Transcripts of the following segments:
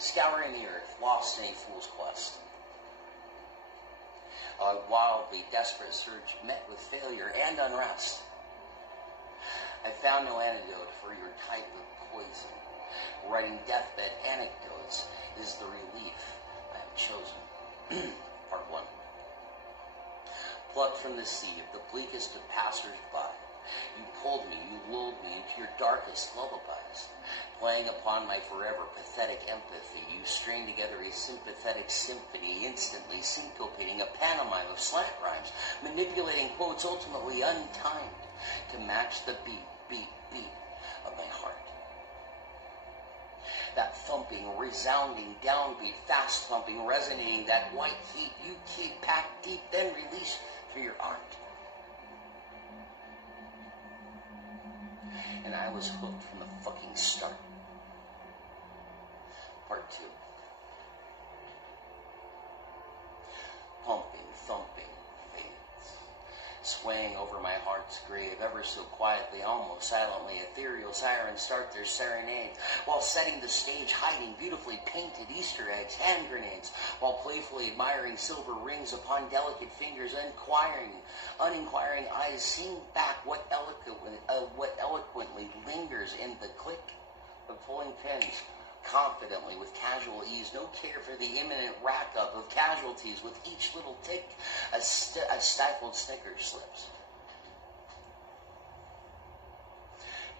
scouring the earth, lost in a fool's quest. A wildly desperate search met with failure and unrest. I found no antidote for your type of poison. Writing deathbed anecdotes is the relief I have chosen. Part 1. Plucked from the sea of the bleakest of passers-by, you pulled me, you lulled me into your darkest lullabies. Playing upon my forever pathetic empathy, you strained together a sympathetic symphony, instantly syncopating a pantomime of slant rhymes, manipulating quotes ultimately untimed to match the beat, beat, beat of my heart. That thumping, resounding downbeat, fast thumping, resonating, that white heat you keep packed deep, then release through your art. And I was hooked from the fucking start. Part 2. Pumping, thumping, fades. Swaying over my heart's grave, ever so quietly, almost silently, ethereal sirens start their serenade, while setting the stage, hiding beautifully painted Easter eggs, hand grenades, while playfully admiring silver rings upon delicate fingers, uninquiring eyes seeing back what eloquently lingers in the click of pulling pins, confidently with casual ease, no care for the imminent rack-up of casualties. With each little tick, a stifled snicker slips,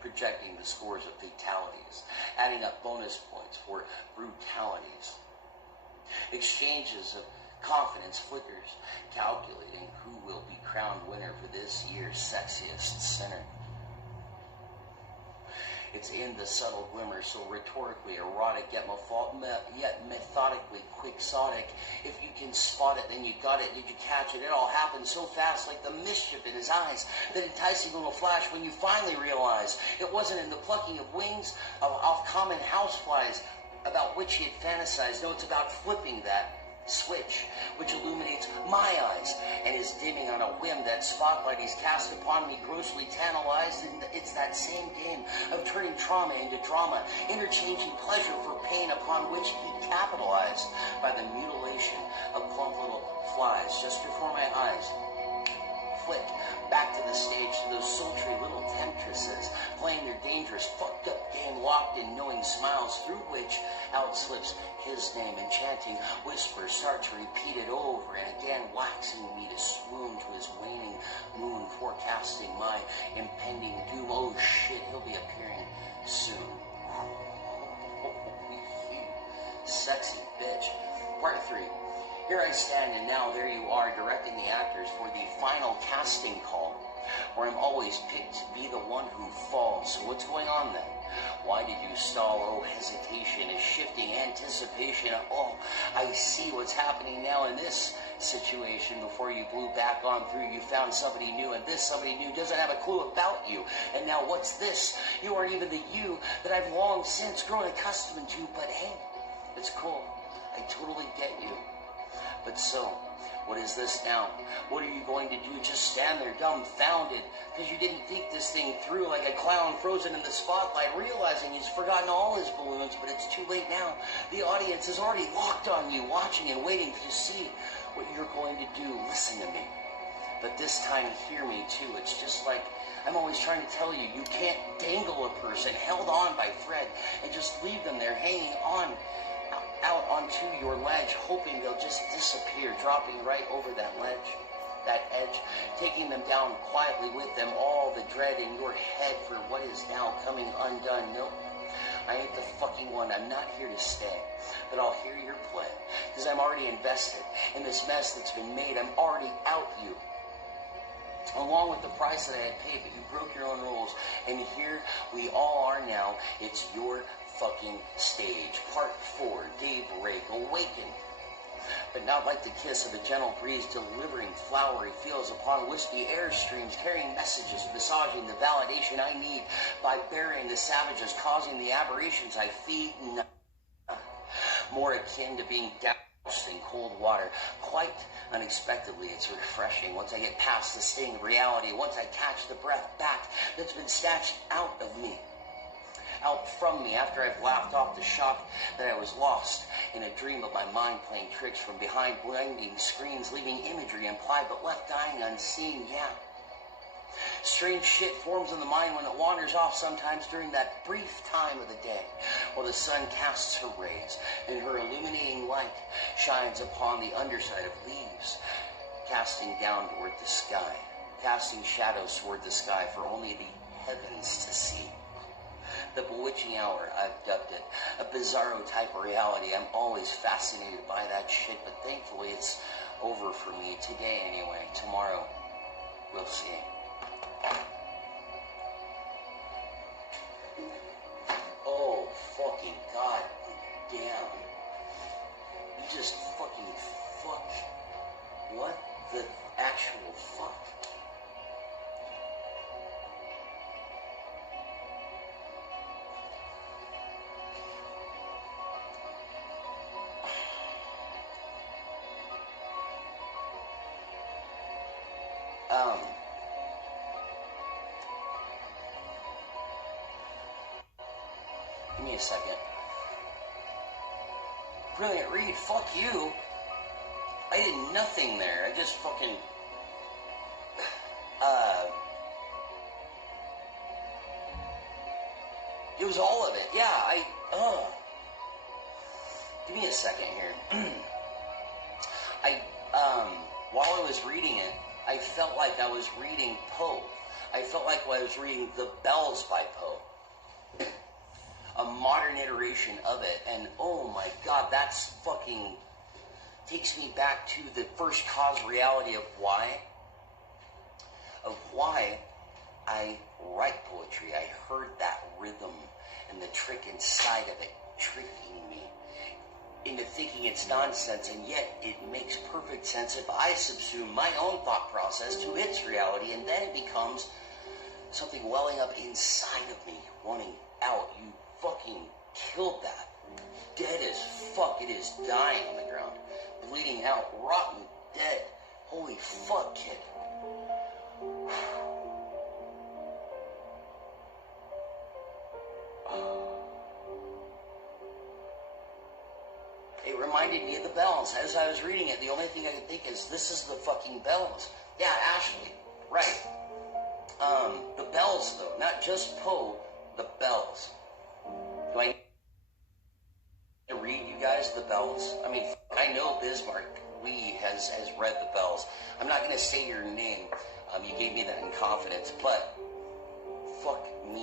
projecting the scores of fatalities, adding up bonus points for brutalities. Exchanges of confidence flickers, calculating who will be crowned winner for this year's sexiest sinner. It's in the subtle glimmer, so rhetorically erotic, yet methodically quixotic. If you can spot it, then you got it. Did you catch it? It all happened so fast, like the mischief in his eyes. That enticing little flash when you finally realize it wasn't in the plucking of wings off common houseflies about which he had fantasized. No, it's about flipping that switch which illuminates my eyes and is dimming on a whim. That spotlight he's cast upon me, grossly tantalized, and it's that same game of turning trauma into drama, interchanging pleasure for pain, upon which he capitalized by the mutilation of plump little flies just before my eyes. Flick back to the stage, to those sultry little temptresses playing their dangerous fucked up game, locked in knowing smiles, through which out slips his name, enchanting whispers start to repeat it over and again, waxing me to swoon to his waning moon, forecasting my impending doom. Oh shit, he'll be appearing soon. Sexy bitch. Part 3. Here I stand, and now there you are, directing the actors for the final casting call, where I'm always picked to be the one who falls. So what's going on then? Why did you stall? Oh, hesitation is shifting, anticipation. Oh, I see what's happening now in this situation. Before you blew back on through, you found somebody new, and this somebody new doesn't have a clue about you. And now what's this? You aren't even the you that I've long since grown accustomed to. But hey, it's cool. I totally get you. But so, what is this now? What are you going to do? Just stand there dumbfounded because you didn't think this thing through, like a clown frozen in the spotlight, realizing he's forgotten all his balloons, but it's too late now. The audience is already locked on you, watching and waiting to see what you're going to do. Listen to me. But this time, hear me too. It's just like I'm always trying to tell you, you can't dangle a person held on by thread and just leave them there hanging on out onto your ledge, hoping they'll just disappear, dropping right over that ledge, that edge, taking them down quietly with them, all the dread in your head for what is now coming undone. No, I ain't the fucking one. I'm not here to stay, but I'll hear your play, because I'm already invested in this mess that's been made. I'm already out you, along with the price that I had paid, but you broke your own rules, and here we all are now. It's your fucking stage. Part 4, daybreak, awakened, but not like the kiss of a gentle breeze, delivering flowery feels upon wispy air streams, carrying messages, massaging the validation I need by burying the savages, causing the aberrations I feed. More akin to being doused in cold water. Quite unexpectedly, it's refreshing once I get past the sting of reality, once I catch the breath back that's been snatched out of me. out from me after I've laughed off the shock that I was lost in a dream of my mind playing tricks from behind blinding screens, leaving imagery implied but left dying unseen. Yeah. Strange shit forms in the mind when it wanders off sometimes during that brief time of the day, while the sun casts her rays and her illuminating light shines upon the underside of leaves, casting down toward the sky, casting shadows toward the sky for only the heavens to see. The Bewitching Hour, I've dubbed it, a bizarro type of reality. I'm always fascinated by that shit, but thankfully it's over for me today anyway. Tomorrow, we'll see. Oh, fucking god damn. You just fucking fuck. What the actual fuck? Give me a second. Brilliant read, fuck you. I did nothing there. I just fucking... It was all of it. Yeah, Give me a second here. While I was reading it, I felt like I was reading Poe. I felt like I was reading The Bells by Poe. A modern iteration of it, and oh my god, that's fucking takes me back to the first cause reality of why I write poetry. I heard that rhythm and the trick inside of it tricking me into thinking it's nonsense, and yet it makes perfect sense if I subsume my own thought process to its reality, and then it becomes something welling up inside of me, wanting out. You fucking killed that. Dead as fuck. It is dying on the ground. Bleeding out. Rotten. Dead. Holy fuck, kid. It reminded me of The Bells. As I was reading it, the only thing I could think is, this is the fucking Bells. Yeah, Ashley. Right. The Bells, though. Not just Poe. The Bells. Do I need to read you guys The Bells? I mean, I know Bismarck Lee has read The Bells. I'm not going to say your name. You gave me that in confidence, but fuck me.